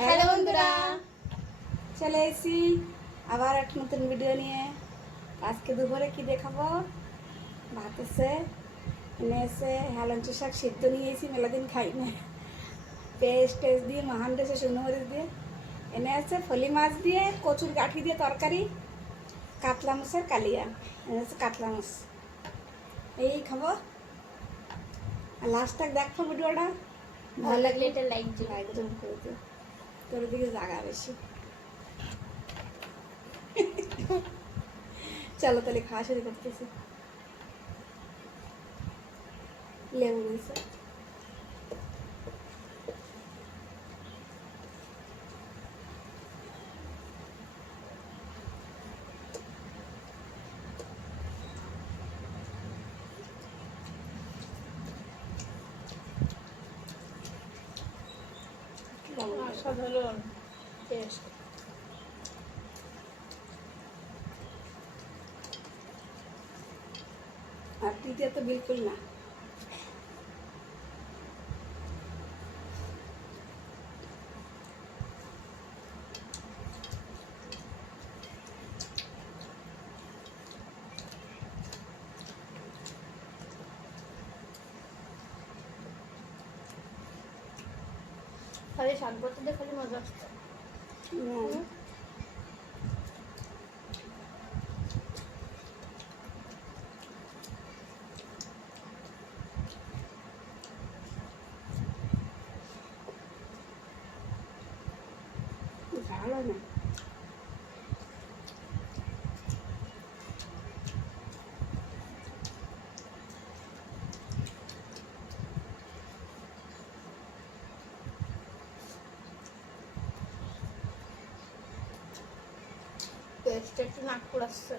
Hello বন্ধুরা, চলে এসেছি আবার একটা নতুন ভিডিও নিয়ে। আজকে দুপুরে কি দেখাবো? ভাত আছে, এনে এসে হেলাঞ্চি শাক সিদ্ধ নিয়ে এসেছি, মেলাদিন খাই না। পেস্ট টেস্ট দিয়ে মাহান দেশে শুকনো মরিচ দিয়ে এনে আছে, ফলি মাছ দিয়ে কচুর গাঠি দিয়ে তরকারি, কাতলা মাছের কালিয়া, এনে আছে কাতলা মাছ। এই খাবো। আর লাস্ট তক দেখো ভিডিওটা, ভালো লাগলে এটা লাইক দিও। করে দিও। তোর দিকে জায়গা বেশি। চলো তাহলে খাওয়া শুরু করতেছি। লেবু দিয়েছে। অসাধারণ টেস্ট। আর তিতে তো বিলকুল না। খালি শাক করতে দিয়ে খালি মজা আসছে। ভালো না। টেস্ট একটু নাক কুড়াচ্ছে।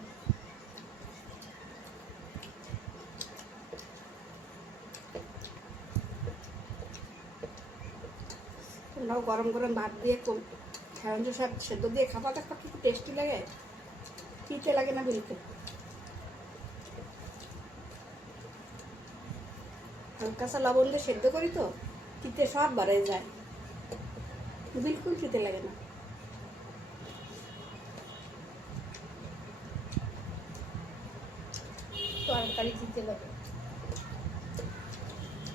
তোমরাও গরম গরম ভাত দিয়ে হেলাঞ্চি শাক সেদ্ধ দিয়ে খাবা, দেখো কি টেস্টি লাগে। তিতে লাগে না বিলকুল। হালকা সা লবণ দিয়ে সেদ্ধ করি তো তিতে সব বাড়ে যায়, বিলকুল তিতে লাগে না। তরকারি দিতে লাগে,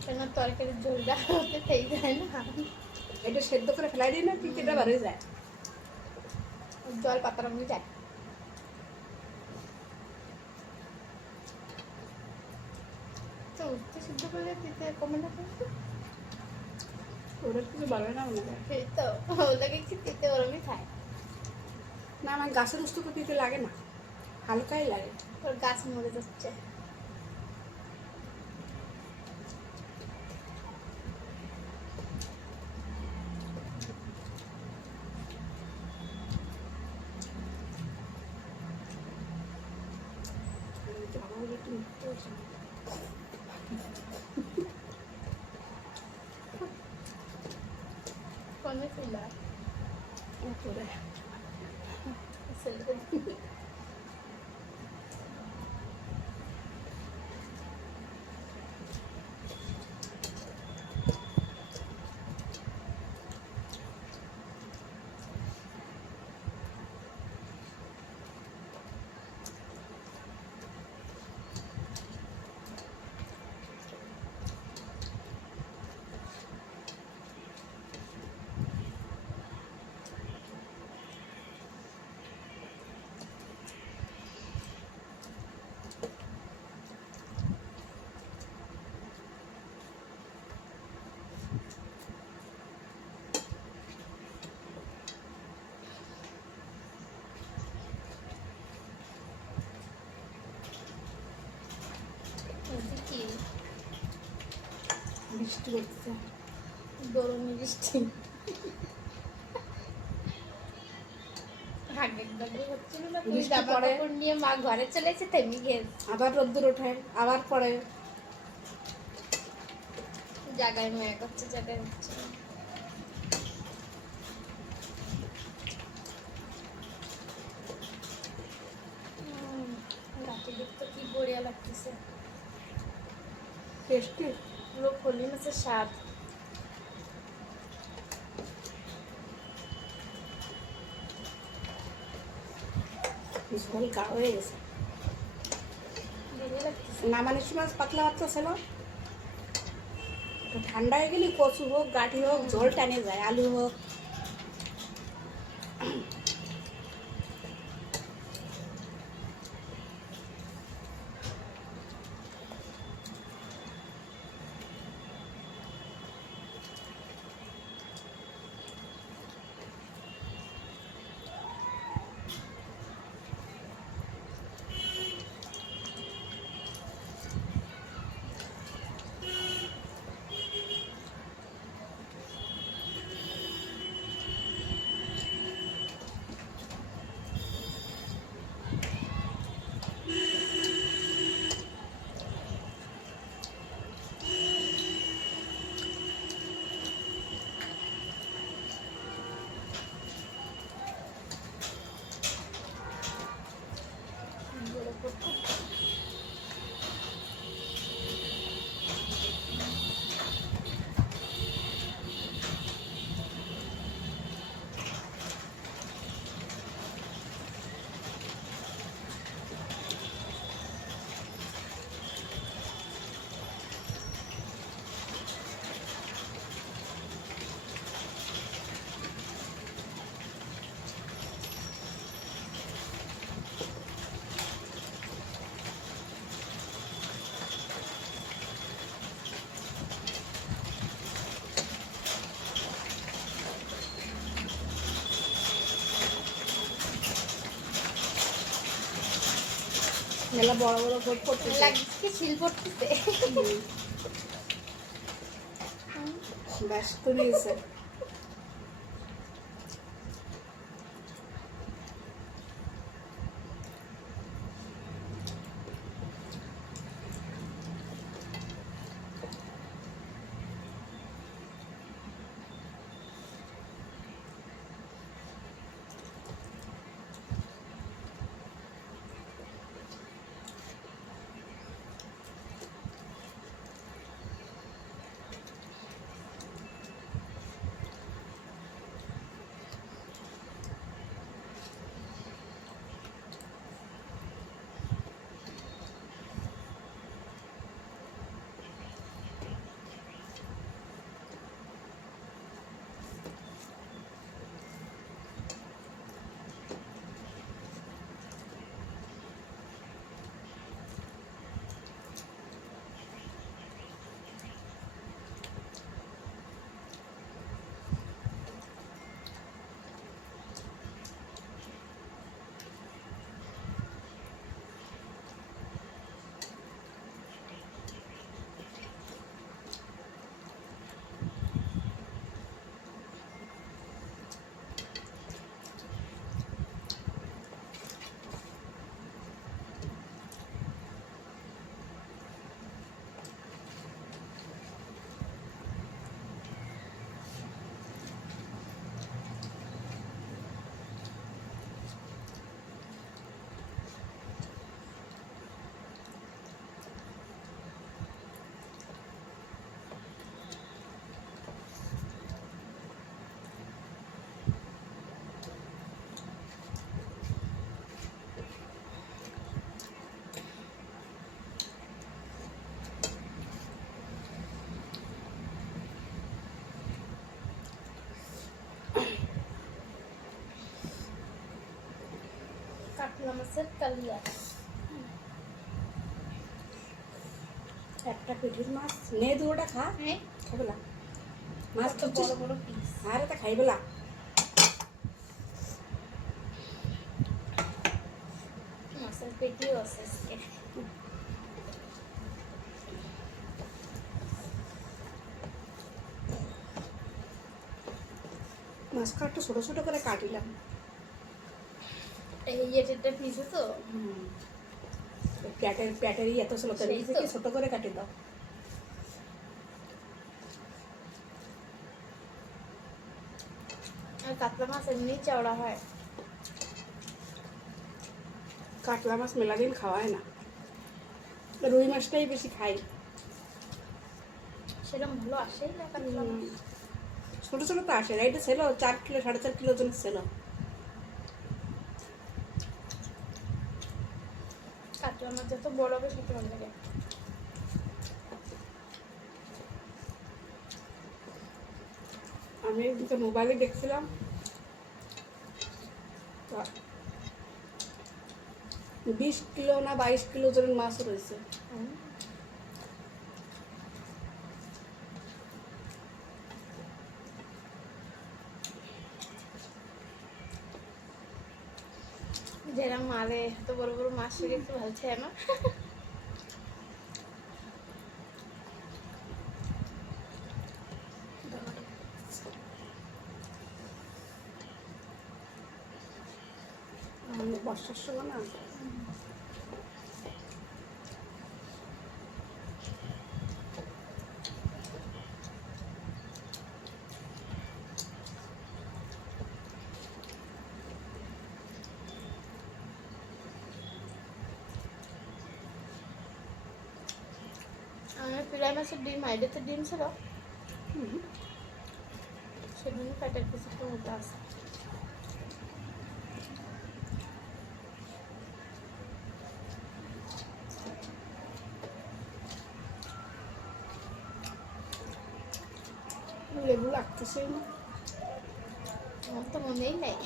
কেন তরকারির ঝোলটা হতে থেকে যায় না। এটা সেদ্ধ করে ফেলাই দিই না, তিতেটা বাড়ে যায়। জল পাতার মধ্যে যায়। তো উঠতে সিদ্ধ করলে দিতে কমে না কিন্তু। ওরা কিছু বলে না মনে হয়। সেই তো ওটাকে কি দিতে ওরমই খায়। না, আমার গাছের উস্তো তিতে লাগে না, হালকাই লাগে। ওর গাছ মরে যাচ্ছে। কমে ফেলা কি বৃষ্টি করছে, গরমে বৃষ্টি। হচ্ছিল না, তুই বৃষ্টি জামা পড়ে। কাপড় নিয়ে মা ঘরে চলে এসে তেমনি গেছ। আবার রোদ্দুর ওঠে, আবার পড়ে। জায়গায় ময়া করছে, জায়গায় হচ্ছে না। রাতে দেখতে কি বড়িয়া লাগতেছে। টেস্টি। পুরো ফলি মাছের স্বাদ। ঝোল গাঢ় হয়ে গেছে। বেরিয়ে লাগতেছে। নামানোর সময় পাতলা পাতলা ছিল, একটু ঠান্ডা হয়ে গেলে কচু হোক গাঠি হোক ঝোল টানে যায়, আলু হোক। জোরে করতে। মেলা বড় বড় গোট করতে লাগছে কি ছিল পড়তেছে। ব্যস্ত নিয়েছে। কাতলা মাছের কালিয়া। একটা পিঠির মাছ নেই, দুটা খা হ্যাঁ, খাইবেলা মাছ কত তো বড় বড় পিস। আর এটা খাইবেলা। মাছের পেটিও আছে আজকে। মাছটা একটু ছোটো ছোটো করে কাটিলাম। এই এটা পিসে তো প্যাটেরই এত ছোটো করে সেই তো। থেকে ছোটো করে কাটি দাও। আর কাতলা মাছ এমনি চওড়া হয়। কাতলা মাছ মেলা দিন খাওয়ায় না, রুই মাছটাই বেশি খাই। সেরকম ভালো আসেই না কাতলা মাছ। ছোটো ছোটো তো আসে না, এটা ছিল 4 কিলো 4.5 কিলো ওজনের ছিল। আমার যত বড় হবে তত ভালো লাগে। আমি একদিন মোবাইলে দেখছিলাম 20 কিলো না 22 কিলো ওজনের মাছ রয়েছে। যারা মারে এত বড় বড় মাছ রেখে একটু ভালো চায় না। বর্ষার সময় না আমার পিলাই মাছের ডিম আইডেতে ডিম ছিল, সেদিন পেটের কিছু একটু মতো আছে। লেবু লাগতেছেই না। আমার তো মনেই নাই।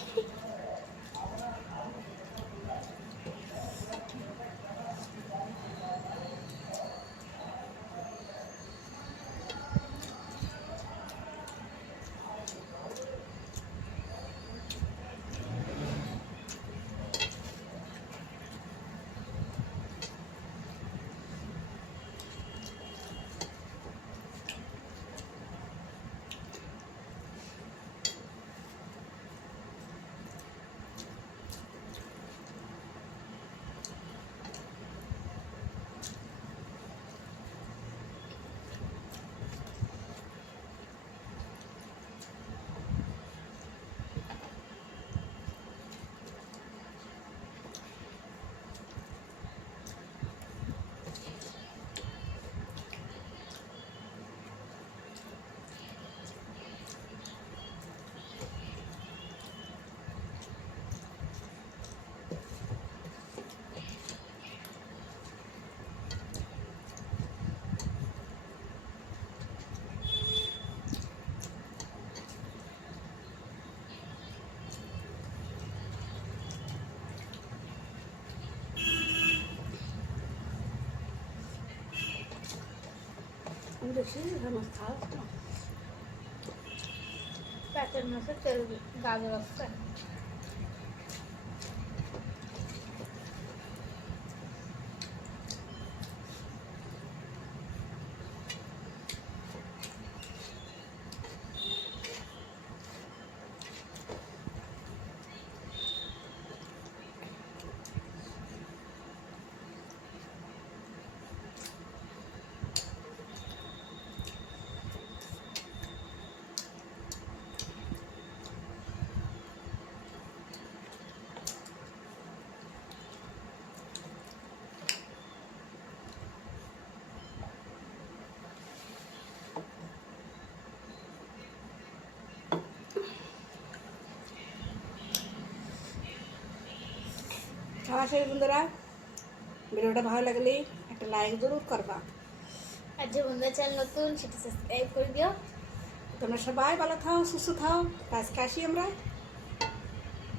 আমি দেখছি মাছ খাওয়া পেটের মাছের তেল গাজর আসছে। খাওয়া শেষ বন্ধুরা। ভিডিওটা ভালো লাগলে একটা লাইক জরুর করবা, আর যে বন্ধুরা চ্যানেল নতুন সেটা সাবস্ক্রাইব করে দিও। তোমরা সবাই ভালো থাও, সুস্থ থাও। আজকে আসি আমরা।